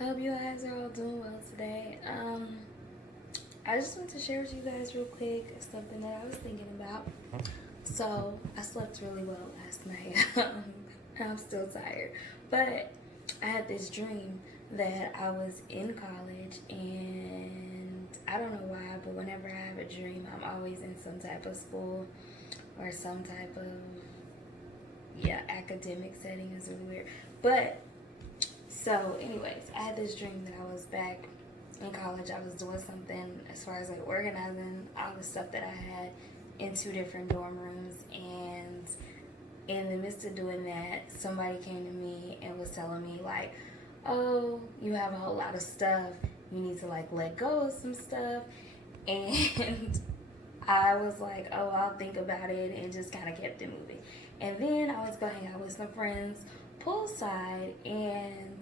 I hope you guys are all doing well today. I just want to share with you guys real quick something that I was thinking about. So I slept really well last night. I'm still tired, but I had this dream that I was in college, and I don't know why, but whenever I have a dream, I'm always in some type of school or some type of academic setting. Is really weird, but so, anyways, I had this dream that I was back in college. I was doing something as far as like organizing all the stuff that I had in two different dorm rooms. And in the midst of doing that, somebody came to me and was telling me, like, oh, you have a whole lot of stuff. You need to like let go of some stuff. And I was like, oh, I'll think about it, and just kind of kept it moving. And then I was going to hang out with some friends poolside, and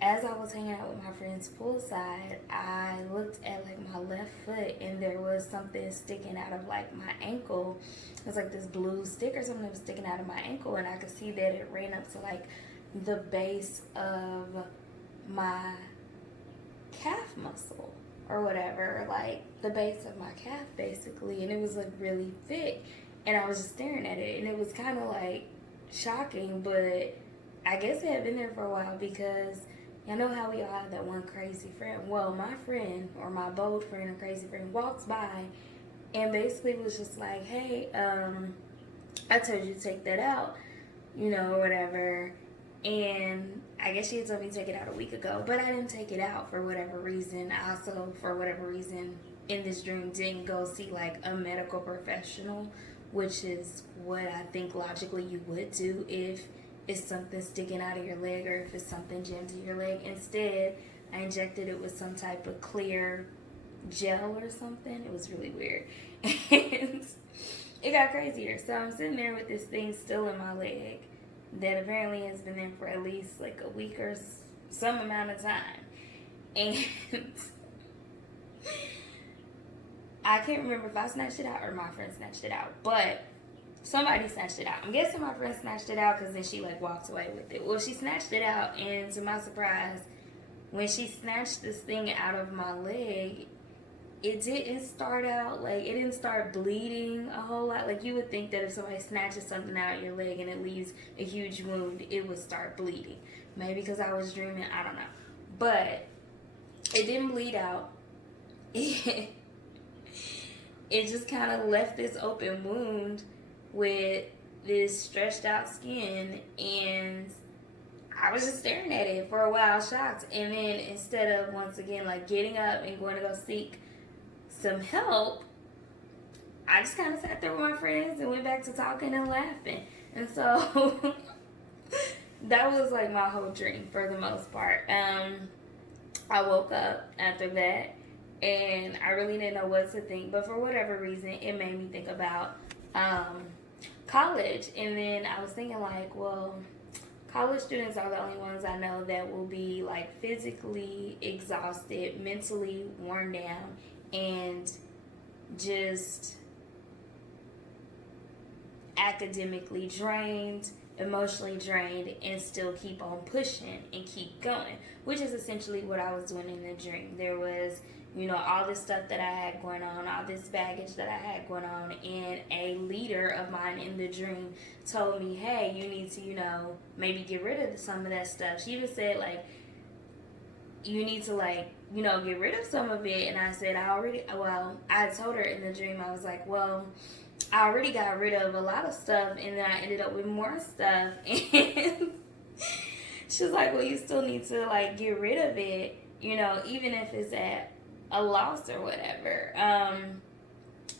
as I was hanging out with my friends poolside, I looked at like my left foot, and there was something sticking out of like my ankle. It was like this blue stick or something that was sticking out of my ankle, and I could see that it ran up to like the base of my calf muscle or whatever, like the base of my calf basically, and it was like really thick, and I was just staring at it, and it was kind of like shocking, but I guess it had been there for a while because y'all know how we all have that one crazy friend. Well, my friend, or my bold friend or crazy friend, walks by and basically was just like, hey, I told you to take that out, or whatever. And I guess she had told me to take it out a week ago, but I didn't take it out for whatever reason. I also, for whatever reason, in this dream, didn't go see like a medical professional, which is what I think logically you would do if it's something sticking out of your leg or if it's something jammed to your leg. Instead, I injected it with some type of clear gel or something. It was really weird. And it got crazier. So I'm sitting there with this thing still in my leg that apparently has been there for at least like a week or some amount of time. And I can't remember if I snatched it out or my friend snatched it out, but somebody snatched it out. I'm guessing my friend snatched it out because then she like walked away with it. Well, she snatched it out, and to my surprise, when she snatched this thing out of my leg, it didn't start out like it didn't start bleeding a whole lot. Like you would think that if somebody snatches something out of your leg and it leaves a huge wound, it would start bleeding. Maybe because I was dreaming, I don't know. But it didn't bleed out. It just kind of left this open wound with this stretched out skin, and I was just staring at it for a while, shocked. And then instead of once again like getting up and going to go seek some help, I just kind of sat there with my friends and went back to talking and laughing. And so that was like my whole dream for the most part. I woke up after that and I really didn't know what to think, but for whatever reason, it made me think about college. And then I was thinking, like, well, college students are the only ones I know that will be like physically exhausted, mentally worn down, and just academically drained, emotionally drained, and still keep on pushing and keep going, which is essentially what I was doing in the dream. There was, all this stuff that I had going on, all this baggage that I had going on, and a leader of mine in the dream told me, hey, you need to, maybe get rid of some of that stuff. She even said, like, you need to, like, get rid of some of it. And I said, I told her in the dream, I was like, well, I already got rid of a lot of stuff, and then I ended up with more stuff. And she was like, well, you still need to, like, get rid of it, even if it's at a loss or whatever. And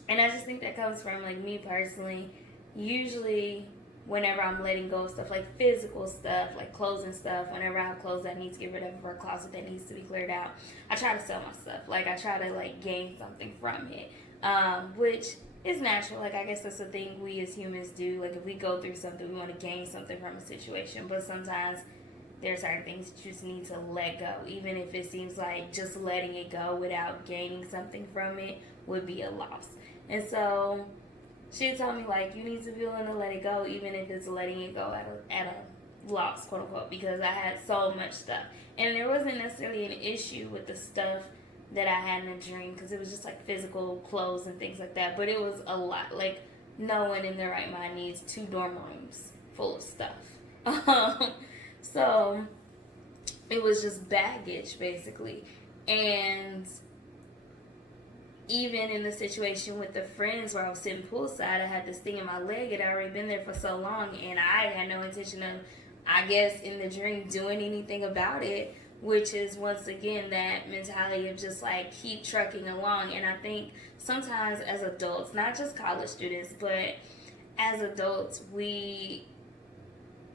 I just think that comes from, like, me personally. Usually, whenever I'm letting go of stuff, like physical stuff, like clothes and stuff, whenever I have clothes that I need to get rid of or a closet that needs to be cleared out, I try to sell my stuff. Like, I try to, like, gain something from it, which is natural. Like, I guess that's the thing we as humans do. Like, if we go through something, we want to gain something from a situation, but sometimes there are certain things you just need to let go, even if it seems like just letting it go without gaining something from it would be a loss. And so she told me, like, you need to be willing to let it go, even if it's letting it go at lost, quote unquote, because I had so much stuff. And there wasn't necessarily an issue with the stuff that I had in the dream, because it was just like physical clothes and things like that. But it was a lot. Like, no one in their right mind needs 2 dorm rooms full of stuff. So it was just baggage, basically. And even in the situation with the friends where I was sitting poolside, I had this thing in my leg. It had already been there for so long, and I had no intention of, I guess, in the dream, doing anything about it, which is, once again, that mentality of just, like, keep trucking along. And I think sometimes as adults, not just college students, but as adults, we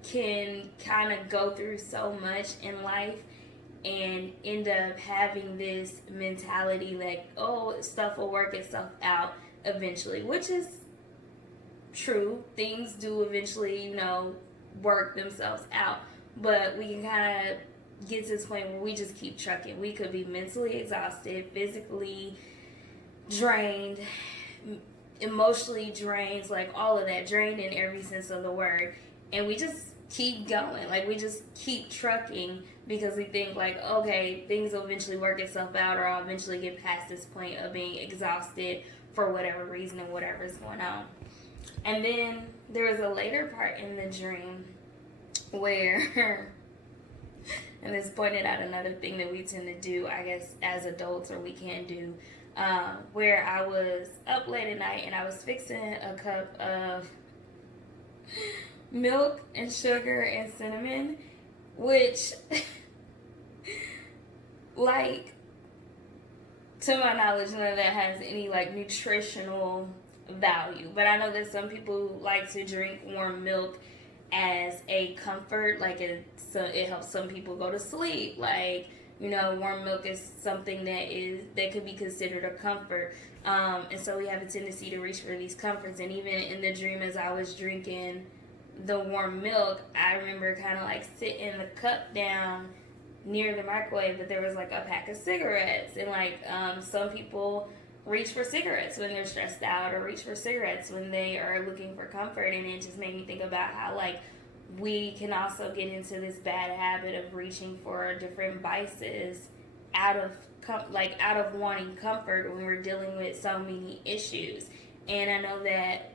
can kind of go through so much in life and end up having this mentality like, oh, stuff will work itself out eventually, which is true. Things do eventually, work themselves out. But we can kind of get to this point where we just keep trucking. We could be mentally exhausted, physically drained, emotionally drained, like all of that, drained in every sense of the word. And we just keep going. Like, we just keep trucking because we think, like, okay, things will eventually work itself out, or I'll eventually get past this point of being exhausted for whatever reason and whatever is going on. And then there was a later part in the dream where, and this pointed out another thing that we tend to do, I guess, as adults, or we can do, where I was up late at night and I was fixing a cup of milk and sugar and cinnamon, which, like, to my knowledge, none of that has any, like, nutritional value. But I know that some people like to drink warm milk as a comfort, like it helps some people go to sleep. Like, warm milk is something that could be considered a comfort. And so we have a tendency to reach for these comforts. And even in the dream, as I was drinking the warm milk, I remember kind of like sitting the cup down near the microwave, but there was like a pack of cigarettes, and like some people reach for cigarettes when they're stressed out, or reach for cigarettes when they are looking for comfort. And it just made me think about how, like, we can also get into this bad habit of reaching for different vices out of wanting comfort when we're dealing with so many issues. And I know that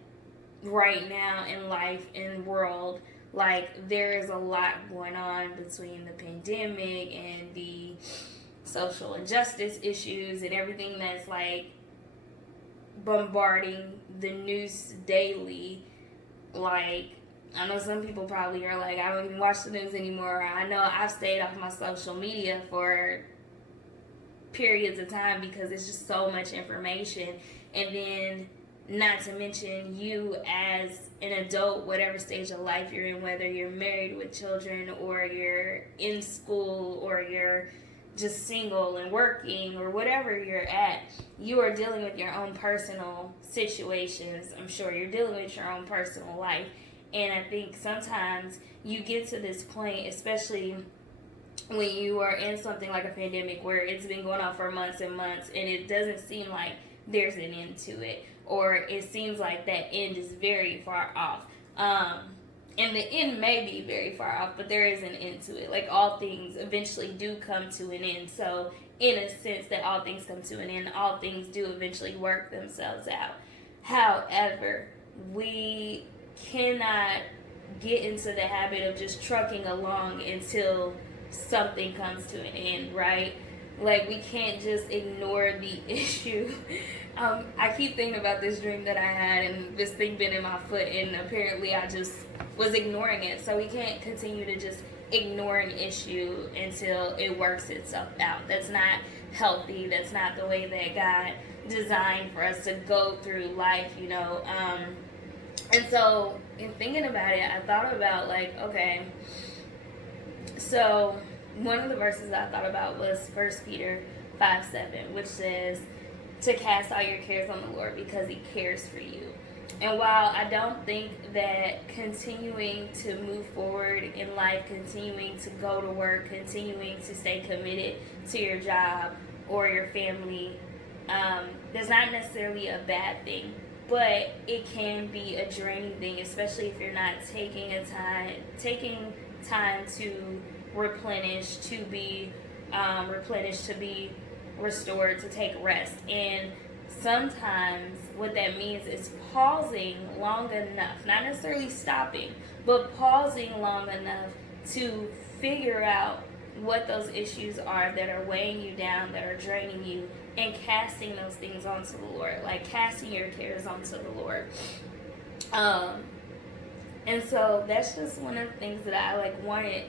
right now in life, in the world, like, there is a lot going on between the pandemic and the social injustice issues and everything that's like bombarding the news daily. Like, I know some people probably are like, I don't even watch the news anymore. I know I've stayed off my social media for periods of time because it's just so much information. And then, not to mention, you as an adult, whatever stage of life you're in, whether you're married with children, or you're in school, or you're just single and working, or whatever you're at, you are dealing with your own personal situations. I'm sure you're dealing with your own personal life. And I think sometimes you get to this point, especially when you are in something like a pandemic where it's been going on for months and months, and it doesn't seem like there's an end to it, or it seems like that end is very far off. And the end may be very far off, but there is an end to it. Like, all things eventually do come to an end. So, in a sense that all things come to an end, all things do eventually work themselves out. However, we cannot get into the habit of just trucking along until something comes to an end, right? Like, we can't just ignore the issue. I keep thinking about this dream that I had, and this thing been in my foot, and apparently I just was ignoring it. So we can't continue to just ignore an issue until it works itself out. That's not healthy. That's not the way that God designed for us to go through life, And so, in thinking about it, I thought about, like, okay, so one of the verses I thought about was 1 Peter 5:7, which says to cast all your cares on the Lord because He cares for you. And while I don't think that continuing to move forward in life, continuing to go to work, continuing to stay committed to your job or your family, that's not necessarily a bad thing, but it can be a draining thing, especially if you're not taking time to replenish, to be replenished, to be restored, to take rest. And sometimes what that means is pausing long enough, not necessarily stopping, but pausing long enough to figure out what those issues are that are weighing you down, that are draining you, and casting those things onto the Lord, like casting your cares onto the Lord. And so that's just one of the things that I wanted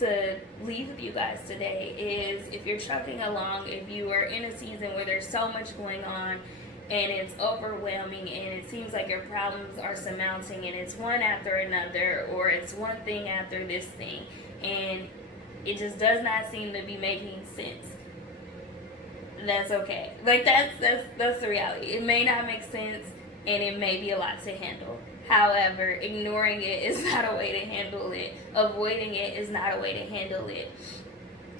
to leave with you guys today is, if you're trucking along, if you are in a season where there's so much going on and it's overwhelming and it seems like your problems are surmounting and it's one after another, or it's one thing after this thing, and it just does not seem to be making sense, that's okay. That's the reality. It may not make sense and it may be a lot to handle. However, ignoring it is not a way to handle it. Avoiding it is not a way to handle it.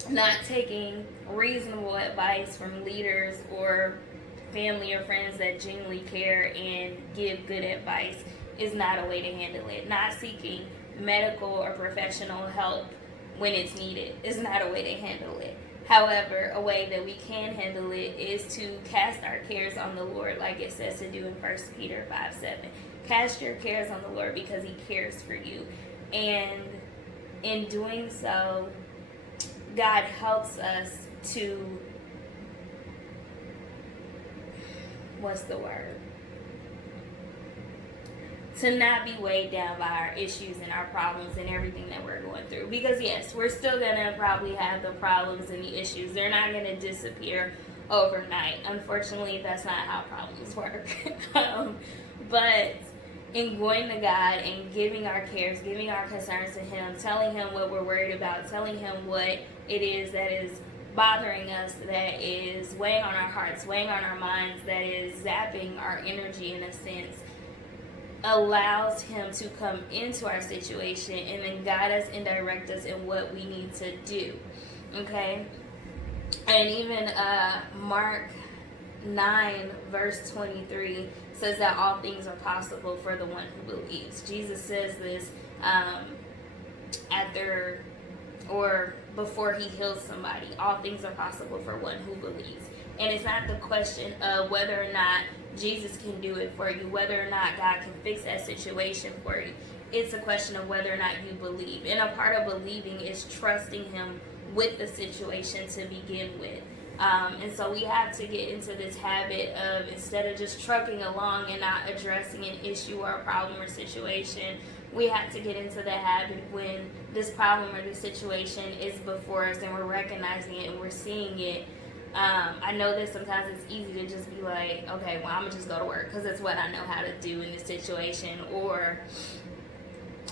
Not taking reasonable advice from leaders or family or friends that genuinely care and give good advice is not a way to handle it. Not seeking medical or professional help when it's needed is not a way to handle it. However, a way that we can handle it is to cast our cares on the Lord, like it says to do in 1 Peter 5:7. Cast your cares on the Lord because he cares for you. And in doing so, God helps us to, to not be weighed down by our issues and our problems and everything that we're going through. Because yes, we're still going to probably have the problems and the issues. They're not going to disappear overnight. Unfortunately, that's not how problems work. But in going to God and giving our cares, giving our concerns to him, telling him what we're worried about, telling him what it is that is bothering us, that is weighing on our hearts, weighing on our minds, that is zapping our energy in a sense, allows him to come into our situation and then guide us and direct us in what we need to do. Okay? And even Mark 9 verse 23 says that all things are possible for the one who believes. Jesus says this after or before he heals somebody. All things are possible for one who believes. And it's not the question of whether or not Jesus can do it for you, whether or not God can fix that situation for you. It's a question of whether or not you believe. And a part of believing is trusting him with the situation to begin with. And so we have to get into this habit of, instead of just trucking along and not addressing an issue or a problem or situation, we have to get into the habit when this problem or this situation is before us and we're recognizing it and we're seeing it. I know that sometimes it's easy to just be like, okay, well, I'm going to just go to work because that's what I know how to do in this situation. Or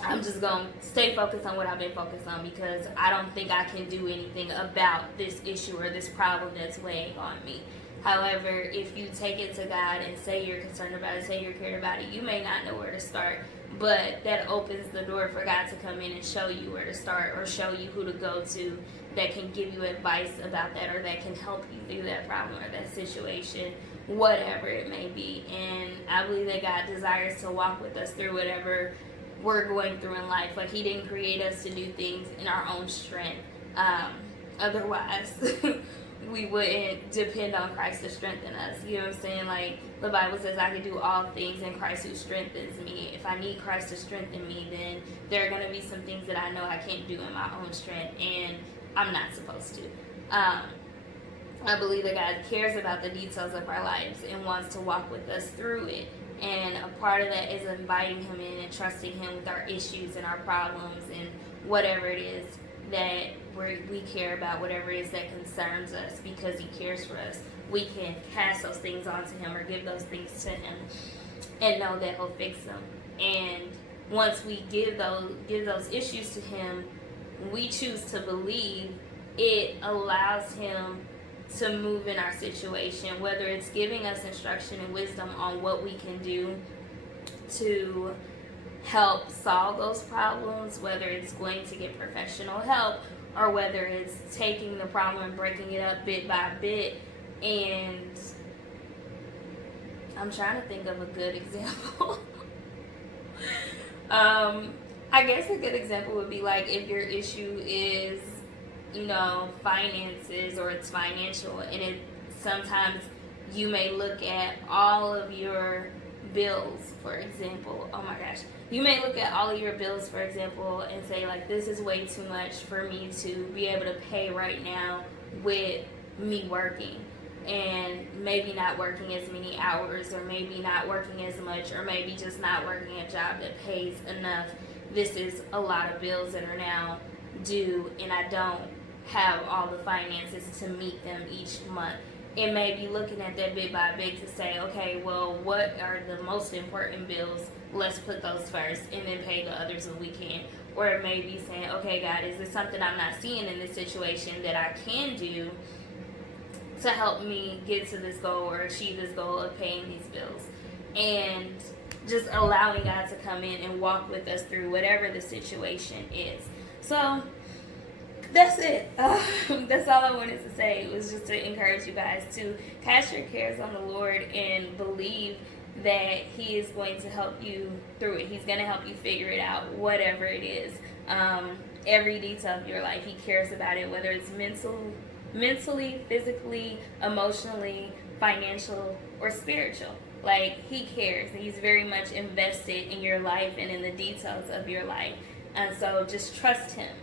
I'm just going to stay focused on what I've been focused on because I don't think I can do anything about this issue or this problem that's weighing on me. However, if you take it to God and say you're concerned about it, say you're cared about it, you may not know where to start. But that opens the door for God to come in and show you where to start, or show you who to go to that can give you advice about that, or that can help you through that problem or that situation, whatever it may be. And I believe that God desires to walk with us through whatever we're going through in life. Like, he didn't create us to do things in our own strength. Otherwise, we wouldn't depend on Christ to strengthen us. You know what I'm saying? Like, the Bible says I can do all things in Christ who strengthens me. If I need Christ to strengthen me, then there are going to be some things that I know I can't do in my own strength, and I'm not supposed to. I believe that God cares about the details of our lives and wants to walk with us through it. And a part of that is inviting him in and trusting him with our issues and our problems and whatever it is that we care about, whatever it is that concerns us, because he cares for us. We can cast those things onto him or give those things to him and know that he'll fix them. And once we give those issues to him, we choose to believe, it allows him to move in our situation, whether it's giving us instruction and wisdom on what we can do to help solve those problems, whether it's going to get professional help, or whether it's taking the problem and breaking it up bit by bit. And I'm trying to think of a good example. I guess a good example would be like if your issue is, finances, or it's financial, and it sometimes you may look at all of your bills, for example. Oh my gosh. You may look at all of your bills, for example, and say, like, this is way too much for me to be able to pay right now with me working. And maybe not working as many hours, or maybe not working as much, or maybe just not working a job that pays enough. This is a lot of bills that are now due, and I don't have all the finances to meet them each month. It may be looking at that bit by bit to say, okay, well, what are the most important bills? Let's put those first and then pay the others when we can. Or it may be saying, okay, God, is there something I'm not seeing in this situation that I can do to help me get to this goal or achieve this goal of paying these bills? And just allowing God to come in and walk with us through whatever the situation is. So that's it. That's all I wanted to say. It was just to encourage you guys to cast your cares on the Lord and believe that He is going to help you through it. He's going to help you figure it out, whatever it is. Every detail of your life, He cares about it, whether it's mentally, physically, emotionally, financial, or spiritual. Like, He cares. He's very much invested in your life and in the details of your life. And so just trust Him.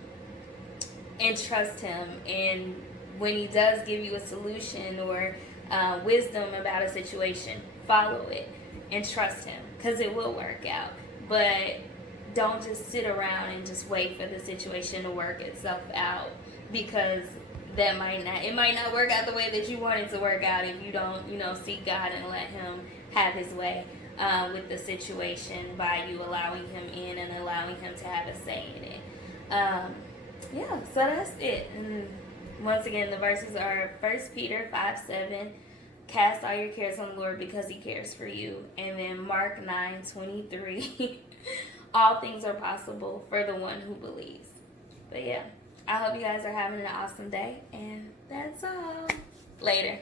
And trust Him. And when He does give you a solution or wisdom about a situation, follow it and trust Him, because it will work out. But don't just sit around and just wait for the situation to work itself out, because it might not work out the way that you want it to work out if you don't, seek God and let Him have His way with the situation by you allowing Him in and allowing Him to have a say in it. So that's it. And once again, the verses are 1 Peter 5:7, cast all your cares on the Lord because He cares for you. And then Mark 9:23, all things are possible for the one who believes. But yeah, I hope you guys are having an awesome day, and that's all. Later.